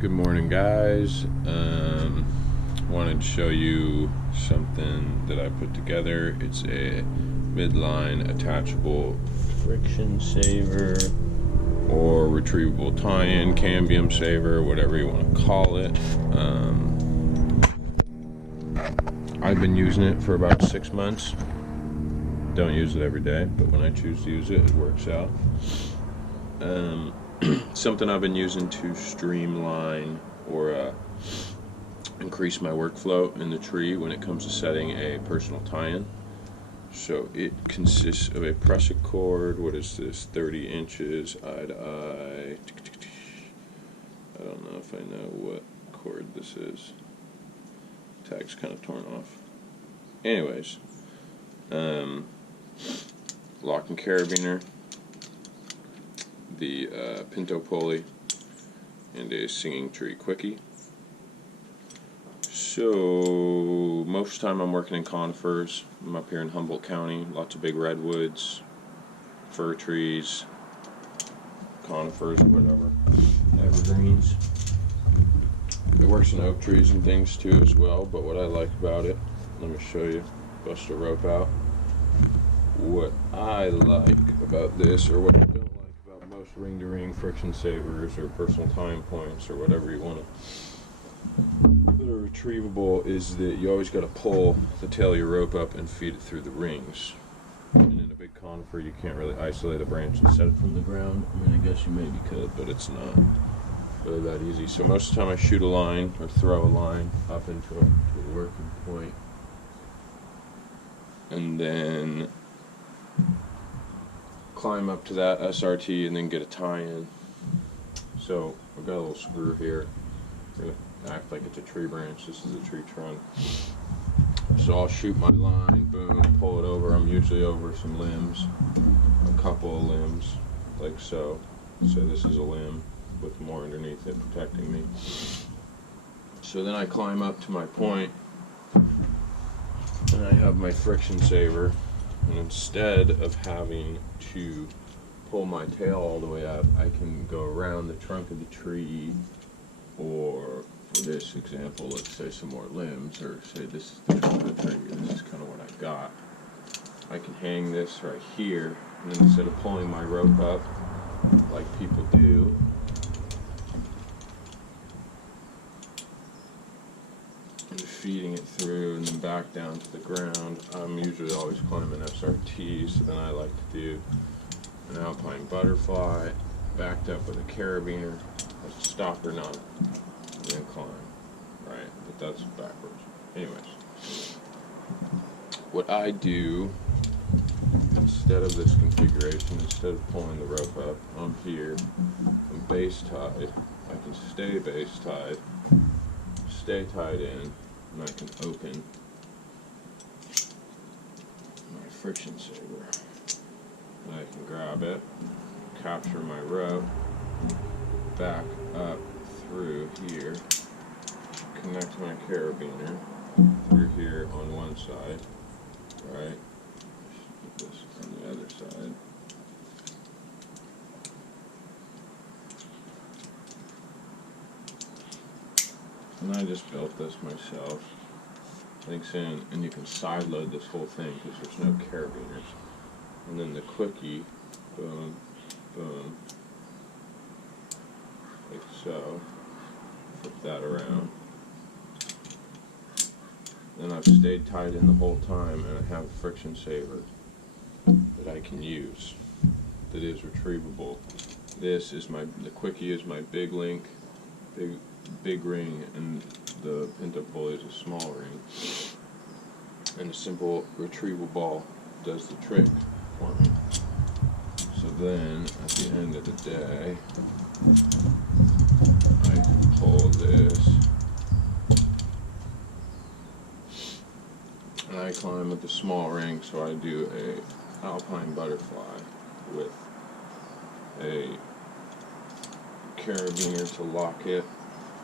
Good morning, guys. Wanted to show you something that I put together. It's a midline attachable friction saver or retrievable tie-in, cambium saver, whatever you want to call it. I've been using it for about 6 months. Don't use it every day, but when I choose to use it, it works out. Something I've been using to streamline or increase my workflow in the tree when it comes to setting a personal tie-in. So it consists of a prusik cord. What is this? 30 inches eye to eye. I don't know if I know what cord this is. Tag's kind of torn off. Anyways, lock and carabiner, the pinto pulley, and a singing tree quickie. So most of the time I'm working in conifers. I'm up here in Humboldt County, lots of big redwoods, fir trees, conifers, whatever, evergreens. It works in oak trees and things too as well, but what I like about it, let me show you, bust a rope out. What I like about this, or what I don't like about most ring-to-ring friction savers or personal time points or whatever you want to, that are retrievable, is that you always got to pull the tail of your rope up and feed it through the rings. And in a big conifer, you can't really isolate a branch and set it from the ground. I mean, I guess you maybe could, but it's not really that easy. So most of the time I shoot a line or throw a line up into a working point, and then climb up to that SRT and then get a tie-in. So I've got a little screw here. I'm going to act like it's a tree branch. This is a tree trunk. So I'll shoot my line, boom, pull it over. I'm usually over some limbs, a couple of limbs, like so. So this is a limb with more underneath it protecting me. So then I climb up to my point, and I have my friction saver. And instead of having to pull my tail all the way up, I can go around the trunk of the tree, or for this example, let's say some more limbs, or say this is the trunk of the tree, this is kind of what I got. I can hang this right here, and then instead of pulling my rope up like people do, and feeding it through and then back down to the ground. I'm usually always climbing SRTs, so then I like to do an alpine butterfly, backed up with a carabiner, a stopper knot, and then climb. Right, but that's backwards. Anyways, what I do, instead of this configuration, instead of pulling the rope up, I'm here, I'm base tied, I can stay base tied, stay tied in, and I can open my friction saver. And I can grab it, capture my rope, back up through here, connect my carabiner through here on one side, right? Put this on the other side. And I just built this myself. Links in, and you can side load this whole thing because there's no carabiners. And then the quickie, boom, boom, like so. Flip that around. Then I've stayed tied in the whole time, and I have a friction saver that I can use that is retrievable. This is the quickie is my big link, big ring, and the pinto pulley is a small ring. And a simple retrieval ball does the trick for me. So then, at the end of the day, I can pull this, and I climb with the small ring, so I do a alpine butterfly with a carabiner to lock it,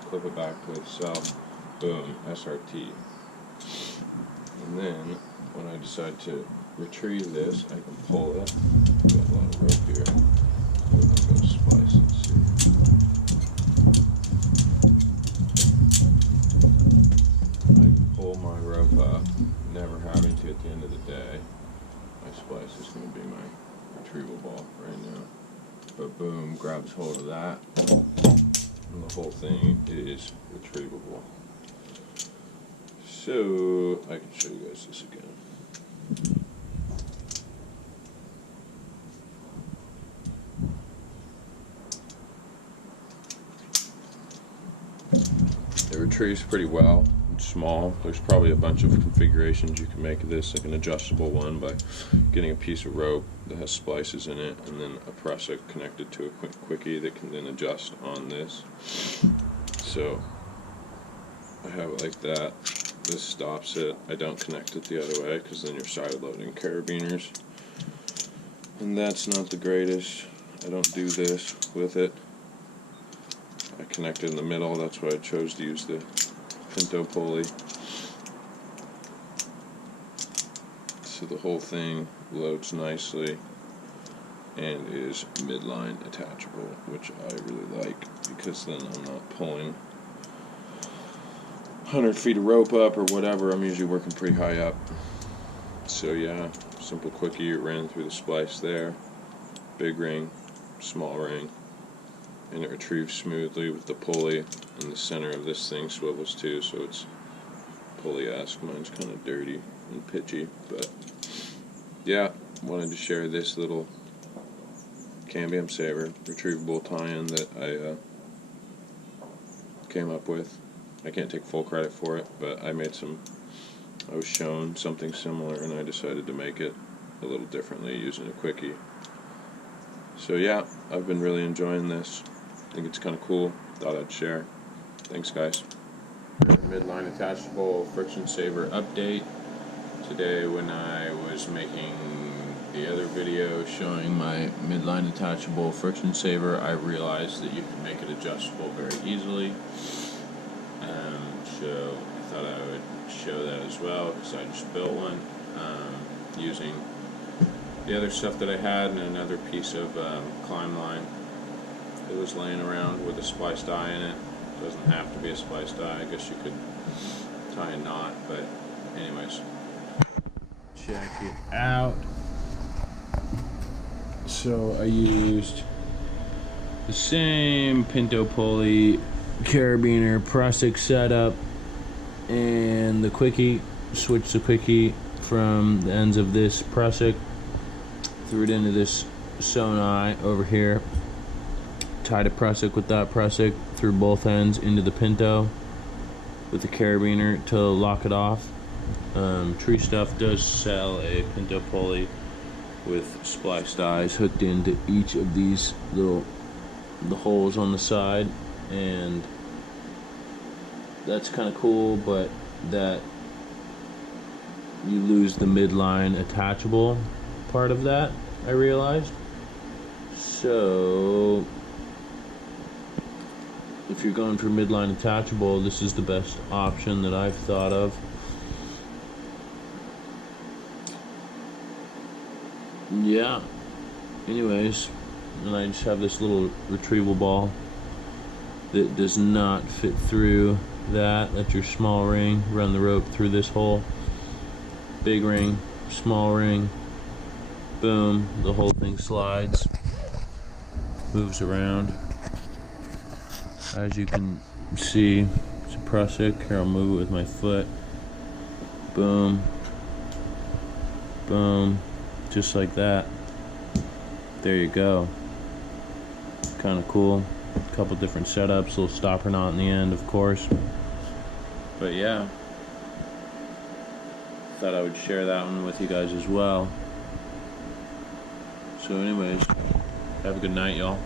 clip it back to itself, boom, SRT. And then, when I decide to retrieve this, I can pull it. Got a lot of rope here. I'm going to splice and see. retrievable right now. But boom, grabs hold of that, and the whole thing is retrievable. So I can show you guys this again. It retrieves pretty well. It's small. There's probably a bunch of configurations you can make of this, like an adjustable one by getting a piece of rope that has splices in it, and then a prusik connected to a quickie that can then adjust on this. So I have it like that. This stops it. I don't connect it the other way because then you're side loading carabiners, and that's not the greatest. I don't do this with it. I connect it in the middle. That's why I chose to use the pinto pulley. So the whole thing loads nicely and is midline attachable, which I really like because then I'm not pulling 100 feet of rope up or whatever. I'm usually working pretty high up. So yeah, simple quickie. It ran through the splice there. Big ring, small ring. And it retrieves smoothly with the pulley, and the center of this thing swivels too, so it's pulley-esque. Mine's kind of dirty and pitchy, but yeah, wanted to share this little cambium saver retrievable tie-in that I came up with. I can't take full credit for it, but I was shown something similar, and I decided to make it a little differently using a quickie. So yeah, I've been really enjoying this. I think it's kind of cool. Thought I'd share. Thanks, guys. Midline attachable friction saver update. Today, when I was making the other video showing my midline attachable friction saver, I realized that you can make it adjustable very easily. So I thought I would show that as well because I just built one using the other stuff that I had and another piece of climb line. It was laying around with a spliced eye in it. It doesn't have to be a spliced eye. I guess you could tie a knot, but anyways. Check it out. So I used the same pinto pulley, carabiner, prusik setup, and the quickie. Switched the quickie from the ends of this prusik, threw it into this sewn eye over here. Tied a prusik with that prusik through both ends into the pinto with the carabiner to lock it off. Tree Stuff does sell a pinto pulley with spliced eyes hooked into each of these the holes on the side, and that's kind of cool, but that you lose the midline attachable part of that, I realized. So if you're going for midline attachable, this is the best option that I've thought of. Yeah, anyways, and I just have this little retrieval ball that does not fit through that. That's your small ring. Run the rope through this hole. Big ring, small ring, boom, the whole thing slides, moves around. As you can see, it's a prusik. Here, I'll move it with my foot. Boom, boom, just like that. There you go. Kind of cool. A couple different setups, little stopper knot in the end, of course. But yeah, thought I would share that one with you guys as well. So anyways, have a good night, y'all.